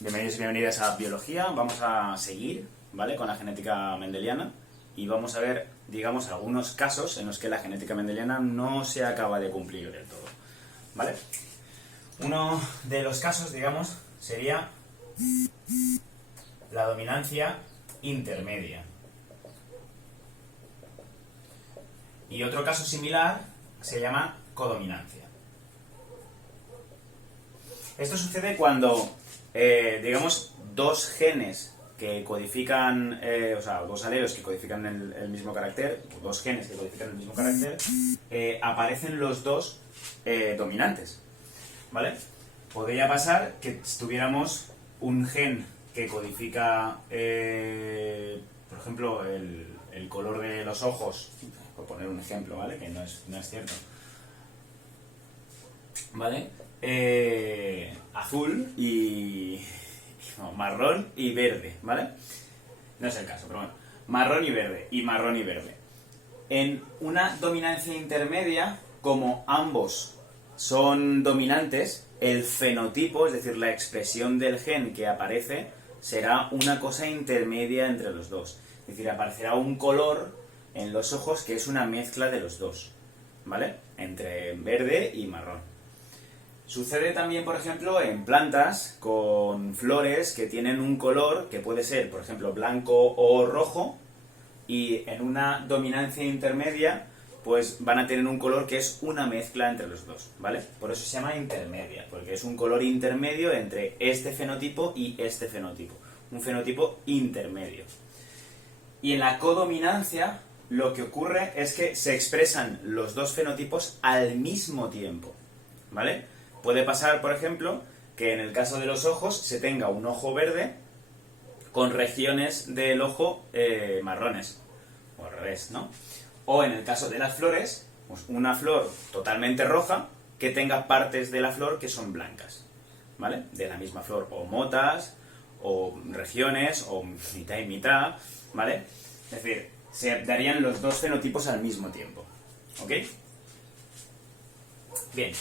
Bienvenidos y bienvenidas a Biología. Vamos a seguir, ¿vale?, con la genética mendeliana y vamos a ver, digamos, algunos casos en los que la genética mendeliana no se acaba de cumplir del todo, ¿vale? Uno de los casos, digamos, sería la dominancia intermedia. Y otro caso similar se llama codominancia. Esto sucede cuando, digamos, dos genes que codifican, o sea, dos alelos que codifican el mismo carácter, o dos genes que codifican el mismo carácter, aparecen los dos dominantes, ¿vale? Podría pasar que tuviéramos un gen que codifica, por ejemplo, el color de los ojos, por poner un ejemplo, ¿vale?, que no es cierto, ¿vale? Azul y no, marrón y verde, ¿vale? No es el caso, pero bueno, marrón y verde, y marrón y verde. En una dominancia intermedia, como ambos son dominantes, el fenotipo, es decir, la expresión del gen que aparece, será una cosa intermedia entre los dos. Es decir, aparecerá un color en los ojos que es una mezcla de los dos, ¿vale?, entre verde y marrón. Sucede también, por ejemplo, en plantas con flores que tienen un color que puede ser, por ejemplo, blanco o rojo, y en una dominancia intermedia pues van a tener un color que es una mezcla entre los dos, ¿vale? Por eso se llama intermedia, porque es un color intermedio entre este fenotipo y este fenotipo, un fenotipo intermedio. Y en la codominancia lo que ocurre es que se expresan los dos fenotipos al mismo tiempo, ¿vale? Puede pasar, por ejemplo, que en el caso de los ojos se tenga un ojo verde con regiones del ojo marrones, o al revés, ¿no? O en el caso de las flores, pues una flor totalmente roja que tenga partes de la flor que son blancas, ¿vale? De la misma flor, o motas, o regiones, o mitad y mitad, ¿vale? Es decir, se darían los dos fenotipos al mismo tiempo, ¿ok? Bien.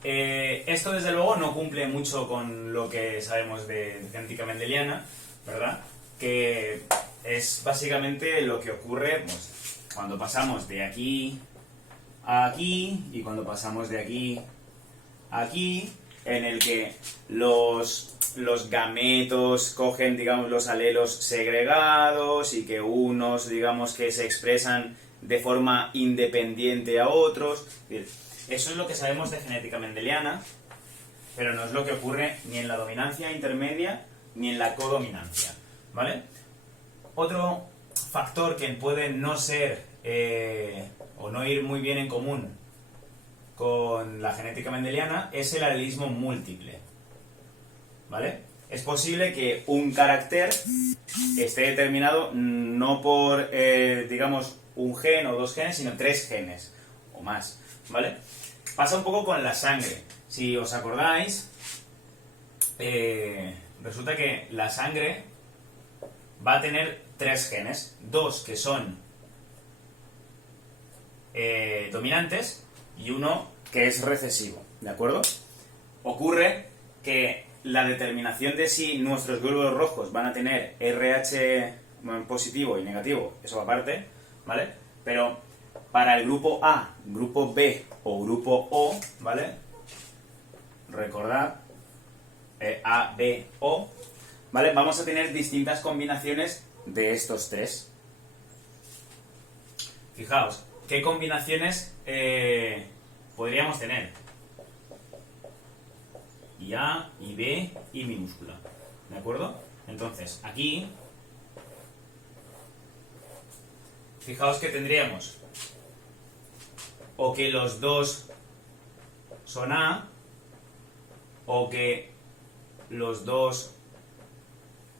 Esto desde luego no cumple mucho con lo que sabemos de genética mendeliana, ¿verdad? Que es básicamente lo que ocurre pues, cuando pasamos de aquí a aquí y cuando pasamos de aquí a aquí, en el que los gametos cogen, digamos, los alelos segregados y que unos, digamos, que se expresan de forma independiente a otros. Eso es lo que sabemos de genética mendeliana, pero no es lo que ocurre ni en la dominancia intermedia ni en la codominancia, ¿vale? Otro factor que puede no ser o no ir muy bien en común con la genética mendeliana es el alelismo múltiple, ¿vale? Es posible que un carácter esté determinado no por, digamos, un gen o dos genes, sino tres genes o más, ¿vale? Pasa un poco con la sangre. Si os acordáis, resulta que la sangre va a tener tres genes, dos que son dominantes y uno que es recesivo, ¿de acuerdo? Ocurre que la determinación de si nuestros glóbulos rojos van a tener RH positivo y negativo, eso aparte, ¿vale? Pero para el grupo A, grupo B o grupo O, ¿vale? Recordad, A, B, O, ¿vale? Vamos a tener distintas combinaciones de estos tres. Fijaos, ¿qué combinaciones podríamos tener? Y A, y B, y minúscula, ¿de acuerdo? Entonces, aquí, fijaos que tendríamos o que los dos son A, o que los dos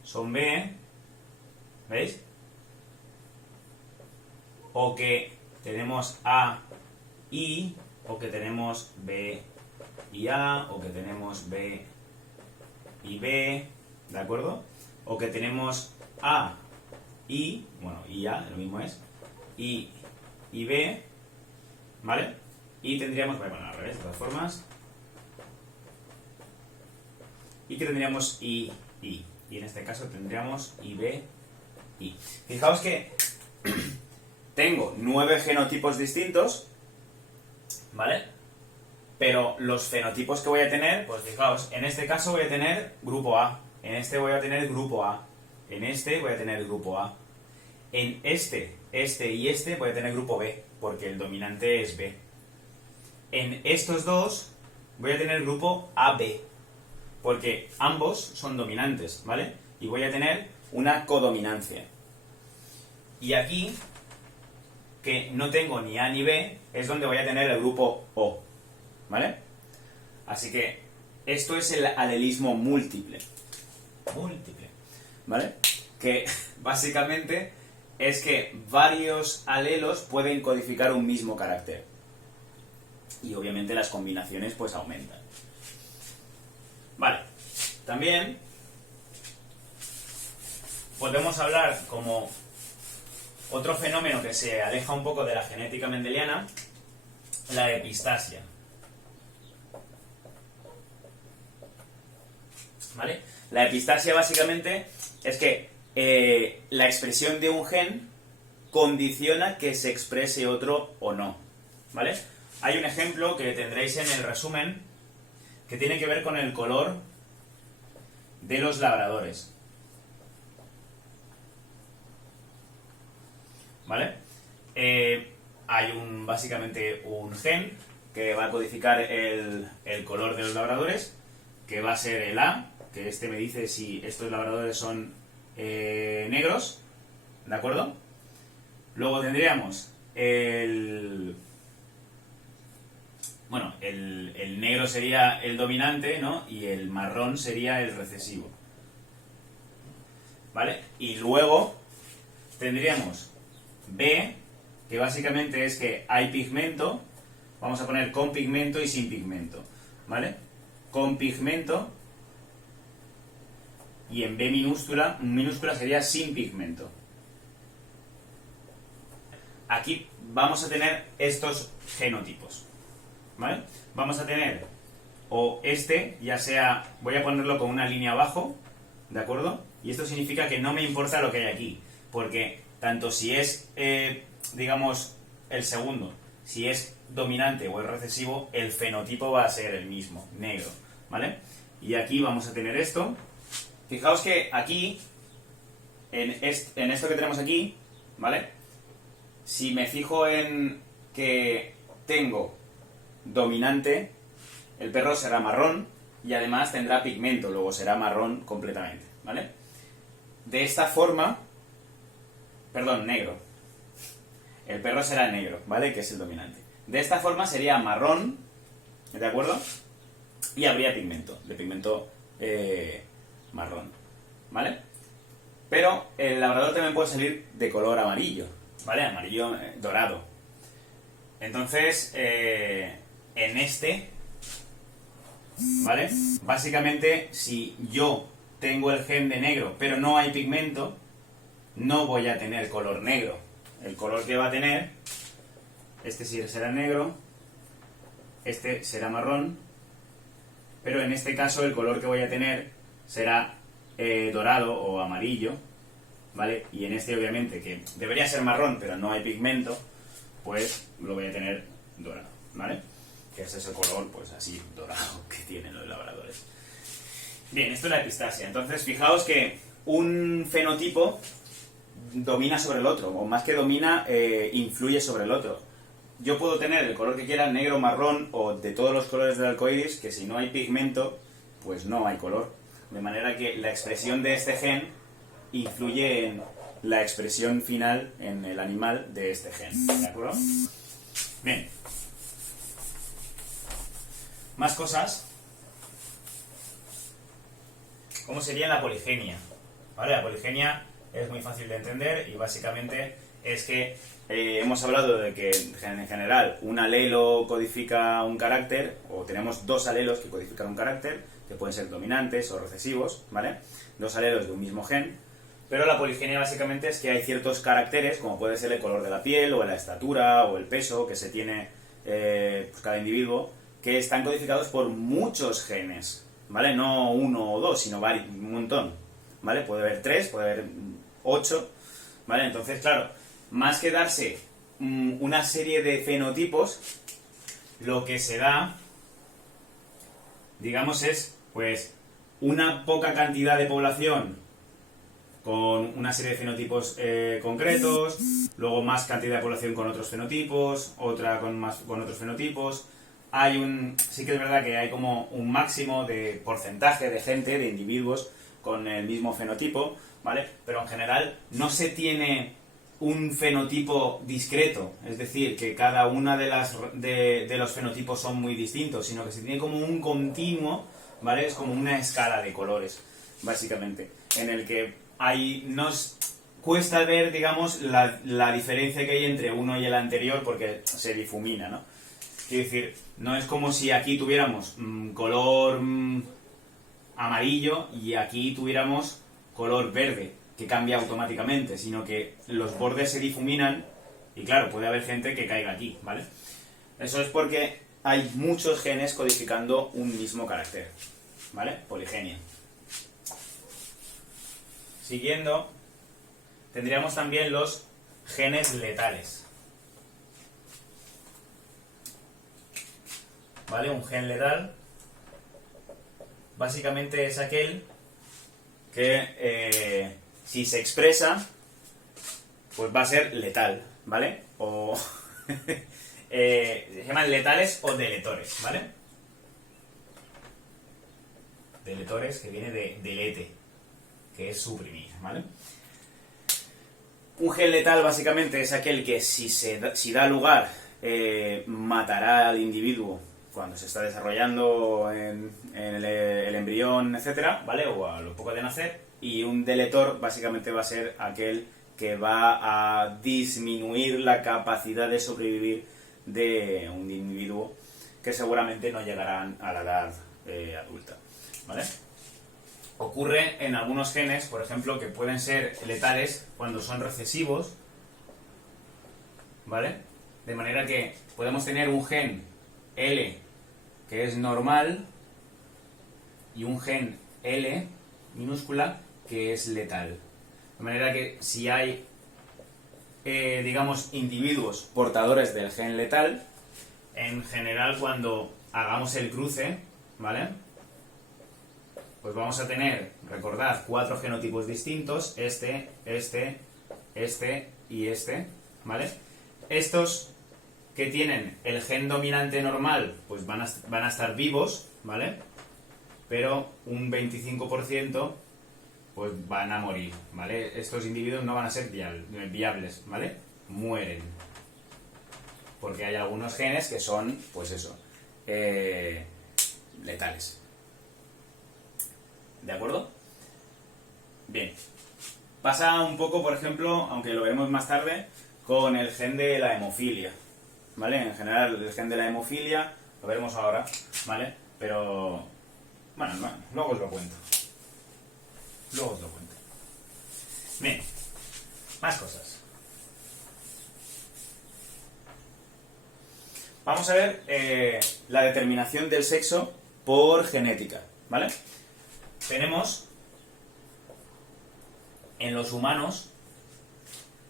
son B, ¿veis? O que tenemos A y, o que tenemos B y A, o que tenemos B y B, ¿de acuerdo? O que tenemos A y, bueno, y A, lo mismo es, y B, ¿vale? Y tendríamos, bueno, al revés, de todas formas. Y que tendríamos I I. Y en este caso tendríamos IB, I. Fijaos que tengo 9 genotipos distintos, ¿vale? Pero los fenotipos que voy a tener, pues fijaos, en este caso voy a tener grupo A, en este voy a tener grupo A, en este voy a tener grupo A, en este y este voy a tener grupo B, porque el dominante es B. En estos dos voy a tener grupo AB, porque ambos son dominantes, ¿vale? Y voy a tener una codominancia. Y aquí, que no tengo ni A ni B, es donde voy a tener el grupo O, ¿vale? Así que esto es el alelismo múltiple. ¿Vale? Que básicamente es que varios alelos pueden codificar un mismo carácter. Y obviamente las combinaciones pues aumentan. Vale. También podemos hablar como otro fenómeno que se aleja un poco de la genética mendeliana, la epistasia. ¿Vale? La epistasia básicamente es que la expresión de un gen condiciona que se exprese otro o no. ¿Vale? Hay un ejemplo que tendréis en el resumen que tiene que ver con el color de los labradores. ¿Vale? Hay básicamente un gen que va a codificar el color de los labradores, que va a ser el A, que este me dice si estos labradores son negros, ¿de acuerdo? Luego tendríamos el negro sería el dominante, ¿no? Y el marrón sería el recesivo. ¿Vale? Y luego tendríamos B, que básicamente es que hay pigmento, vamos a poner con pigmento y sin pigmento, ¿vale? Con pigmento, y en B minúscula sería sin pigmento. Aquí vamos a tener estos genotipos, ¿vale? Vamos a tener o ya sea, voy a ponerlo con una línea abajo, ¿de acuerdo? Y esto significa que no me importa lo que hay aquí, porque tanto si es, digamos, el segundo, si es dominante o es recesivo, el fenotipo va a ser el mismo, negro, ¿vale? Y aquí vamos a tener esto. Fijaos que aquí, en esto que tenemos aquí, ¿vale? Si me fijo en que tengo dominante, el perro será marrón y además tendrá pigmento, luego será marrón completamente, ¿vale? De esta forma, perdón, negro. El perro será negro, ¿vale? Que es el dominante. De esta forma sería marrón, ¿de acuerdo? Y habría pigmento, de pigmento marrón, ¿vale? Pero el labrador también puede salir de color amarillo, ¿vale? Amarillo dorado. Entonces, en este, ¿vale? Básicamente, si yo tengo el gen de negro, pero no hay pigmento, no voy a tener color negro. El color que va a tener, este sí será negro, este será marrón, pero en este caso el color que voy a tener será dorado o amarillo, ¿vale? Y en este obviamente, que debería ser marrón, pero no hay pigmento, pues lo voy a tener dorado, ¿vale? Que ese es el color, pues así, dorado que tienen los labradores. Bien, esto es la epistasia. Entonces, fijaos que un fenotipo domina sobre el otro, o más que domina, influye sobre el otro. Yo puedo tener el color que quiera, negro, marrón, o de todos los colores del arcoíris, que si no hay pigmento, pues no hay color. De manera que la expresión de este gen influye en la expresión final en el animal de este gen, ¿de acuerdo? Bien. Más cosas. ¿Cómo sería la poligenia? ¿Vale? La poligenia es muy fácil de entender y básicamente es que hemos hablado de que en general un alelo codifica un carácter, o tenemos dos alelos que codifican un carácter, que pueden ser dominantes o recesivos, ¿vale? Dos alelos de un mismo gen, pero la poligenia básicamente es que hay ciertos caracteres, como puede ser el color de la piel, o la estatura, o el peso que se tiene pues cada individuo, que están codificados por muchos genes, ¿vale? No uno o dos, sino un montón, ¿vale? Puede haber 3, puede haber 8, ¿vale? Entonces, claro, más que darse una serie de fenotipos, lo que se da, digamos, es, pues, una poca cantidad de población con una serie de fenotipos concretos, luego más cantidad de población con otros fenotipos, otra con otros fenotipos. Sí que es verdad que hay como un máximo de porcentaje de gente, de individuos con el mismo fenotipo, ¿vale? Pero en general no se tiene un fenotipo discreto, es decir, que cada una de los fenotipos son muy distintos, sino que se tiene como un continuo, ¿vale? Es como una escala de colores, básicamente, en el que nos cuesta ver, digamos, la diferencia que hay entre uno y el anterior porque se difumina, ¿no? Quiero decir, no es como si aquí tuviéramos color amarillo y aquí tuviéramos color verde, que cambia automáticamente, sino que los bordes se difuminan y claro, puede haber gente que caiga aquí, ¿vale? Eso es porque hay muchos genes codificando un mismo carácter, ¿vale? Poligenia. Siguiendo, tendríamos también los genes letales. ¿Vale? Un gen letal básicamente es aquel que si se expresa, pues va a ser letal, ¿vale? O se llaman letales o deletores, ¿vale? Deletores, que viene de delete, que es suprimir, ¿vale? Un gen letal básicamente es aquel que si da lugar matará al individuo cuando se está desarrollando en el embrión, etcétera, ¿vale? O a lo poco de nacer. Y un deletor básicamente va a ser aquel que va a disminuir la capacidad de sobrevivir de un individuo que seguramente no llegará a la edad adulta, ¿vale? Ocurre en algunos genes, por ejemplo, que pueden ser letales cuando son recesivos, ¿vale? De manera que podemos tener un gen L que es normal y un gen L minúscula que es letal. De manera que si hay, digamos, individuos portadores del gen letal, en general cuando hagamos el cruce, ¿vale? Pues vamos a tener, recordad, 4 genotipos distintos, este y este, ¿vale? Estos que tienen el gen dominante normal, pues van a estar vivos, ¿vale? Pero un 25% pues van a morir, ¿vale? Estos individuos no van a ser viables, ¿vale? Mueren. Porque hay algunos genes que son, pues eso, letales. ¿De acuerdo? Bien. Pasa un poco, por ejemplo, aunque lo veremos más tarde, con el gen de la hemofilia, ¿vale? En general, el gen de la hemofilia, lo veremos ahora, ¿vale? Pero, bueno, luego os lo cuento. Bien, más cosas. Vamos a ver la determinación del sexo por genética, ¿vale? Tenemos en los humanos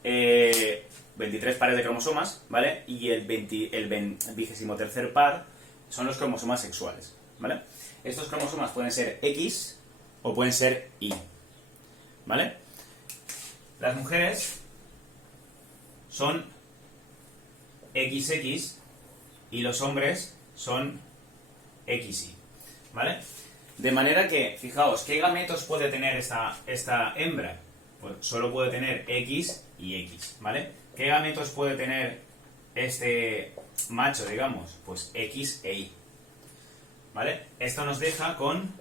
23 pares de cromosomas, ¿vale? Y el 23º par son los cromosomas sexuales, ¿vale? Estos cromosomas pueden ser X o pueden ser Y, ¿vale? Las mujeres son XX y los hombres son XY, ¿vale? De manera que, fijaos, ¿qué gametos puede tener esta hembra? Pues solo puede tener X y X, ¿vale? ¿Qué gametos puede tener este macho, digamos? Pues X e Y, ¿vale? Esto nos deja con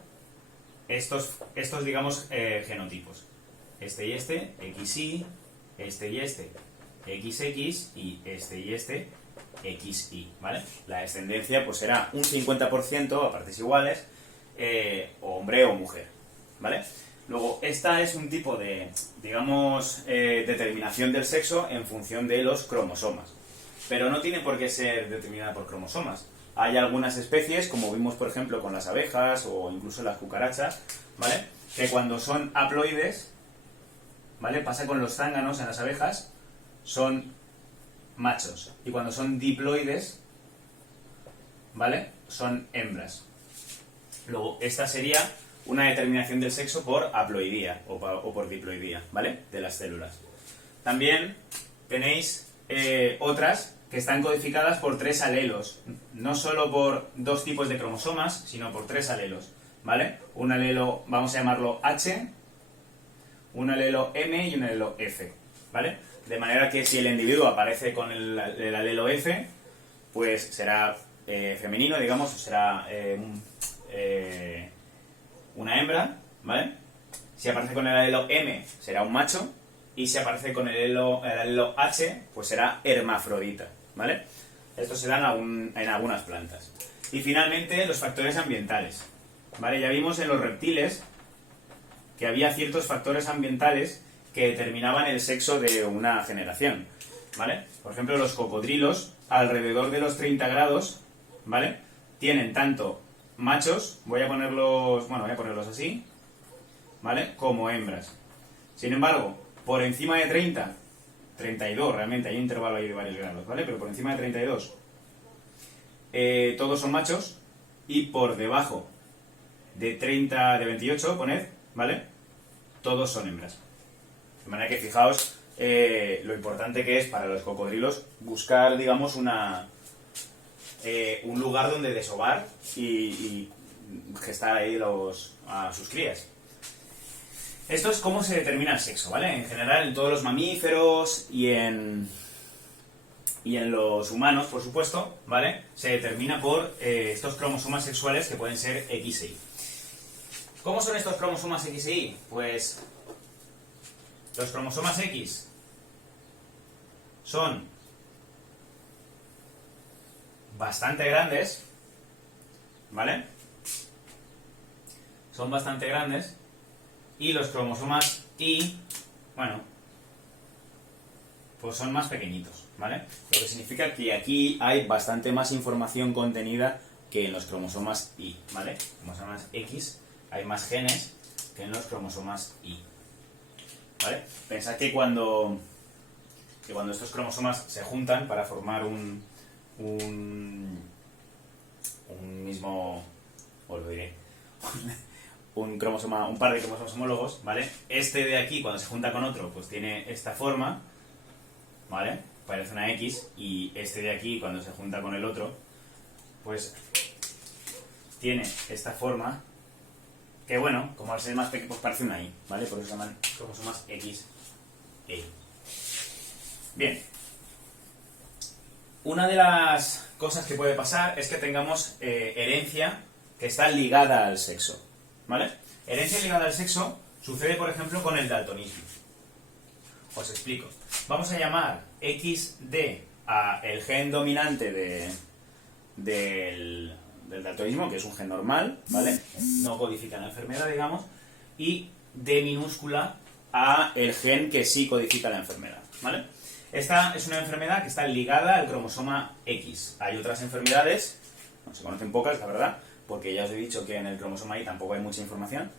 estos digamos, genotipos. Este y este, XY, este y este, XX y este XY, ¿vale? La descendencia pues será un 50% a partes iguales, hombre o mujer, ¿vale? Luego, esta es un tipo de, digamos, determinación del sexo en función de los cromosomas. Pero no tiene por qué ser determinada por cromosomas. hay algunas especies, como vimos por ejemplo con las abejas o incluso las cucarachas, ¿vale? Que cuando son haploides, ¿vale? Pasa con los zánganos en las abejas, son machos. Y cuando son diploides, ¿vale? Son hembras. Luego, esta sería una determinación del sexo por haploidía o por diploidía, ¿vale? De las células. También tenéis otras que están codificadas por 3 alelos, no solo por 2 tipos de cromosomas, sino por 3 alelos, ¿vale? Un alelo, vamos a llamarlo H, un alelo M y un alelo F, ¿vale? De manera que si el individuo aparece con el alelo F, pues será femenino, digamos, o será una hembra, ¿vale? Si aparece con el alelo M, será un macho, y si aparece con el alelo H, pues será hermafrodita, ¿vale? Esto se da en algunas plantas. Y finalmente, los factores ambientales, ¿vale? Ya vimos en los reptiles que había ciertos factores ambientales que determinaban el sexo de una generación, ¿vale? Por ejemplo, los cocodrilos, alrededor de los 30 grados, ¿vale? Tienen tanto machos, voy a ponerlos así, ¿vale? Como hembras. Sin embargo, por encima de 30, 32, realmente hay un intervalo ahí de varios grados, ¿vale? Pero por encima de 32, todos son machos, y por debajo de 28, poned, ¿vale? Todos son hembras. De manera que fijaos lo importante que es para los cocodrilos buscar, digamos, un lugar donde desovar y gestar ahí a sus crías. Esto es cómo se determina el sexo, ¿vale? En general en todos los mamíferos y en los humanos, por supuesto, ¿vale? Se determina por estos cromosomas sexuales que pueden ser X e Y. ¿Cómo son estos cromosomas X e Y? Pues los cromosomas X son bastante grandes, ¿vale? Son bastante grandes. Y los cromosomas Y, bueno, pues son más pequeñitos, ¿vale? Lo que significa que aquí hay bastante más información contenida que en los cromosomas Y, ¿vale? En los cromosomas X hay más genes que en los cromosomas Y, ¿vale? Pensad que cuando estos cromosomas se juntan para formar un mismo, os lo diré, un par de cromosomas homólogos, ¿vale? Este de aquí, cuando se junta con otro, pues tiene esta forma, ¿vale? Parece una X, y este de aquí, cuando se junta con el otro, pues tiene esta forma, que bueno, como al ser más pequeño, pues parece una Y, ¿vale? Por eso se llaman cromosomas X e Y. Bien. Una de las cosas que puede pasar es que tengamos herencia que está ligada al sexo, ¿vale? Herencia ligada al sexo sucede, por ejemplo, con el daltonismo. Os explico. Vamos a llamar XD a el gen dominante del daltonismo, que es un gen normal, ¿vale? No codifica la enfermedad, digamos, y D minúscula a el gen que sí codifica la enfermedad, ¿vale? Esta es una enfermedad que está ligada al cromosoma X. Hay otras enfermedades, no se conocen pocas, la verdad, porque ya os he dicho que en el cromosoma Y tampoco hay mucha información,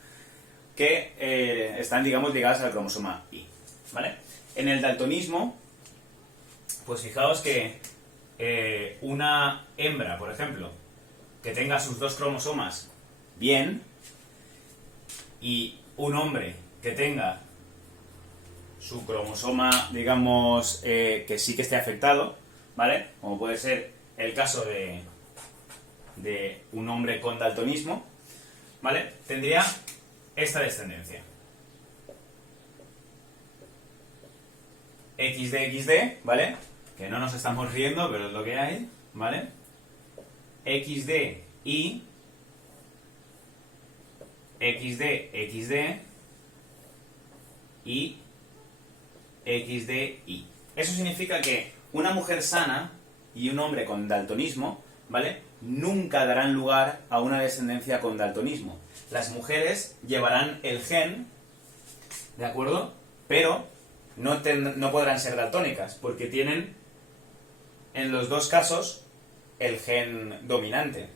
que están, digamos, ligadas al cromosoma Y, ¿vale? En el daltonismo, pues fijaos que una hembra, por ejemplo, que tenga sus 2 cromosomas bien, y un hombre que tenga su cromosoma, digamos, que sí que esté afectado, ¿vale? Como puede ser el caso de un hombre con daltonismo, ¿vale? Tendría esta descendencia. XD, ¿vale? Que no nos estamos riendo, pero es lo que hay, ¿vale? XD, Y, XD, y XDY. Eso significa que una mujer sana y un hombre con daltonismo, ¿vale? Nunca darán lugar a una descendencia con daltonismo. Las mujeres llevarán el gen, ¿de acuerdo? Pero no podrán ser daltónicas, porque tienen, en los dos casos, el gen dominante.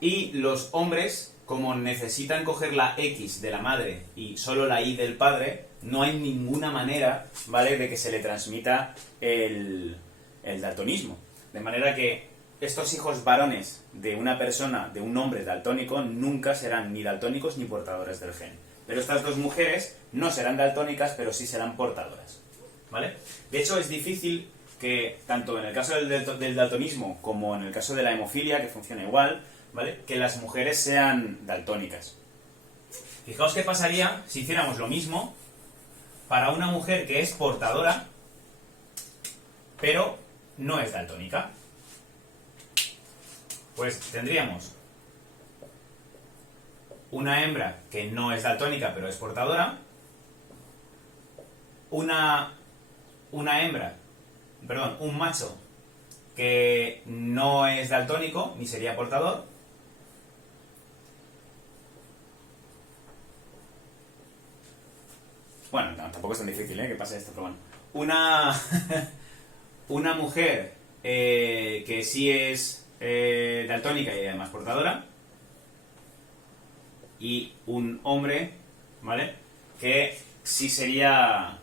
Y los hombres, como necesitan coger la X de la madre y solo la Y del padre, no hay ninguna manera, ¿vale?, de que se le transmita el daltonismo. De manera que estos hijos varones de una persona, de un hombre daltónico, nunca serán ni daltónicos ni portadores del gen. Pero estas dos mujeres no serán daltónicas, pero sí serán portadoras, ¿vale? De hecho, es difícil que, tanto en el caso del daltonismo como en el caso de la hemofilia, que funciona igual, ¿vale?, que las mujeres sean daltónicas. Fijaos qué pasaría si hiciéramos lo mismo para una mujer que es portadora, pero no es daltónica. Pues tendríamos una hembra que no es daltónica pero es portadora, un macho que no es daltónico ni sería portador, bueno, no, tampoco es tan difícil, que pase esto, pero bueno, una mujer que sí es daltónica y además portadora, y un hombre, ¿vale?, que sí sería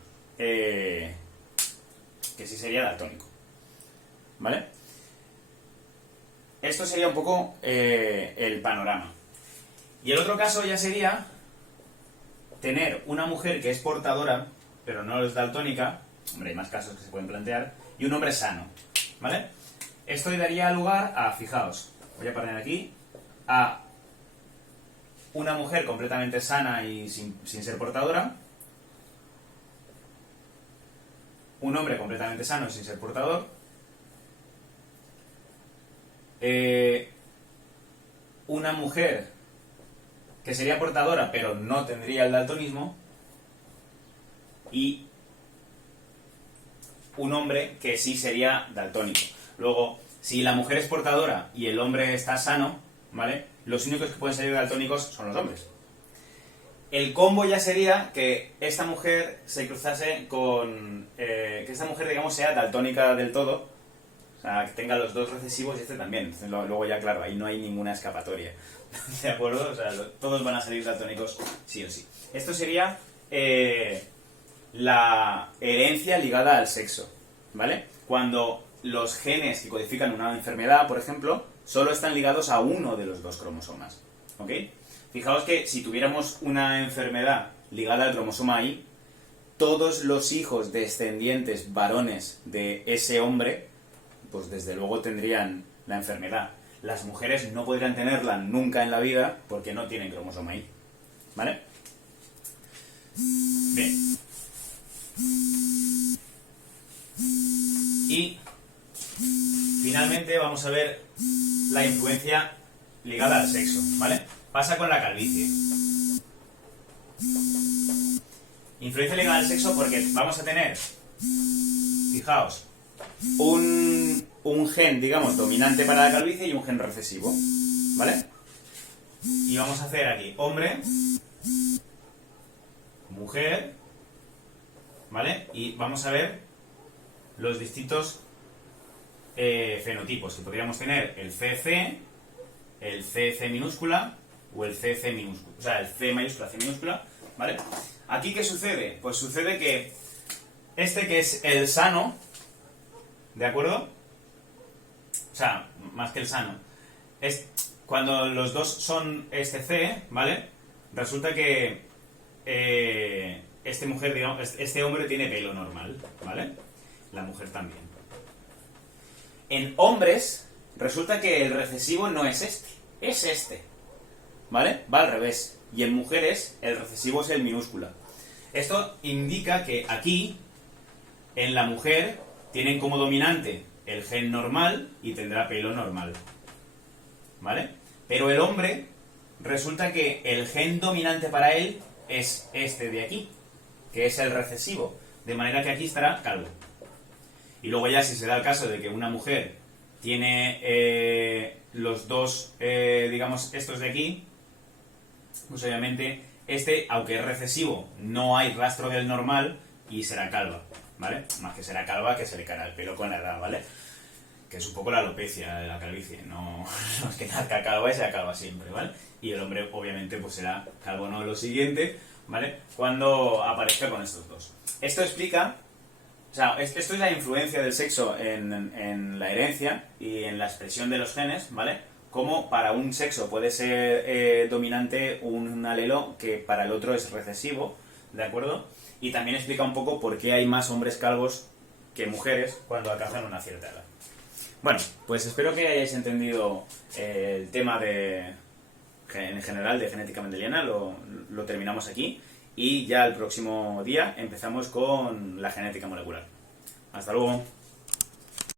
daltónico, ¿vale? Esto sería un poco el panorama. Y el otro caso ya sería tener una mujer que es portadora, pero no es daltónica. Hombre, hay más casos que se pueden plantear. Y un hombre sano, ¿vale? Esto daría lugar a, fijaos, voy a poner aquí, a una mujer completamente sana y sin ser portadora, un hombre completamente sano y sin ser portador, una mujer que sería portadora pero no tendría el daltonismo, y un hombre que sí sería daltónico. Luego, si la mujer es portadora y el hombre está sano, ¿vale?, los únicos que pueden salir daltónicos son los hombres. El combo ya sería que esta mujer se cruzase con... que esta mujer, digamos, sea daltónica del todo, o sea, que tenga los dos recesivos y este también. Entonces, luego ya, claro, ahí no hay ninguna escapatoria. ¿De acuerdo? O sea, todos van a salir daltónicos sí o sí. Esto sería la herencia ligada al sexo, ¿vale? Cuando los genes que codifican una enfermedad, por ejemplo, solo están ligados a uno de los dos cromosomas, ¿ok? Fijaos que si tuviéramos una enfermedad ligada al cromosoma Y, todos los hijos descendientes varones de ese hombre, pues desde luego tendrían la enfermedad. Las mujeres no podrían tenerla nunca en la vida porque no tienen cromosoma Y, ¿vale? Bien. Y finalmente vamos a ver la influencia ligada al sexo, ¿vale? Pasa con la calvicie. Influencia ligada al sexo porque vamos a tener, fijaos, un gen, digamos, dominante para la calvicie y un gen recesivo, ¿vale? Y vamos a hacer aquí hombre, mujer, ¿vale? Y vamos a ver los distintos fenotipos, que podríamos tener el CC, el CC minúscula o el CC minúscula, o sea, el C mayúscula, C minúscula, ¿vale? Aquí, ¿qué sucede? Pues sucede que este, que es el sano, ¿de acuerdo? O sea, más que el sano, es cuando los dos son este C, ¿vale? Resulta que este hombre tiene pelo normal, ¿vale? La mujer también. En hombres, resulta que el recesivo no es este, es este, ¿vale? Va al revés. Y en mujeres, el recesivo es el minúscula. Esto indica que aquí, en la mujer, tienen como dominante el gen normal y tendrá pelo normal, ¿vale? Pero el hombre, resulta que el gen dominante para él es este de aquí, que es el recesivo, de manera que aquí estará calvo. Y luego ya, si se da el caso de que una mujer tiene los dos, digamos, estos de aquí, pues obviamente este, aunque es recesivo, no hay rastro del normal y será calva, ¿vale? Más que será calva, que se le caerá el pelo con la edad, ¿vale? que es un poco la alopecia de la calvicie, no, no es que nazca calva y sea calva siempre, ¿vale? Y el hombre obviamente pues será calvo no lo siguiente, ¿vale? Cuando aparezca con estos dos. Esto explica, o sea, esto es la influencia del sexo en la herencia y en la expresión de los genes, ¿vale? Como para un sexo puede ser dominante un alelo que para el otro es recesivo, ¿de acuerdo? Y también explica un poco por qué hay más hombres calvos que mujeres cuando alcanzan una cierta edad. Bueno, pues espero que hayáis entendido el tema en general de genética mendeliana, lo terminamos aquí y ya el próximo día empezamos con la genética molecular. Hasta luego.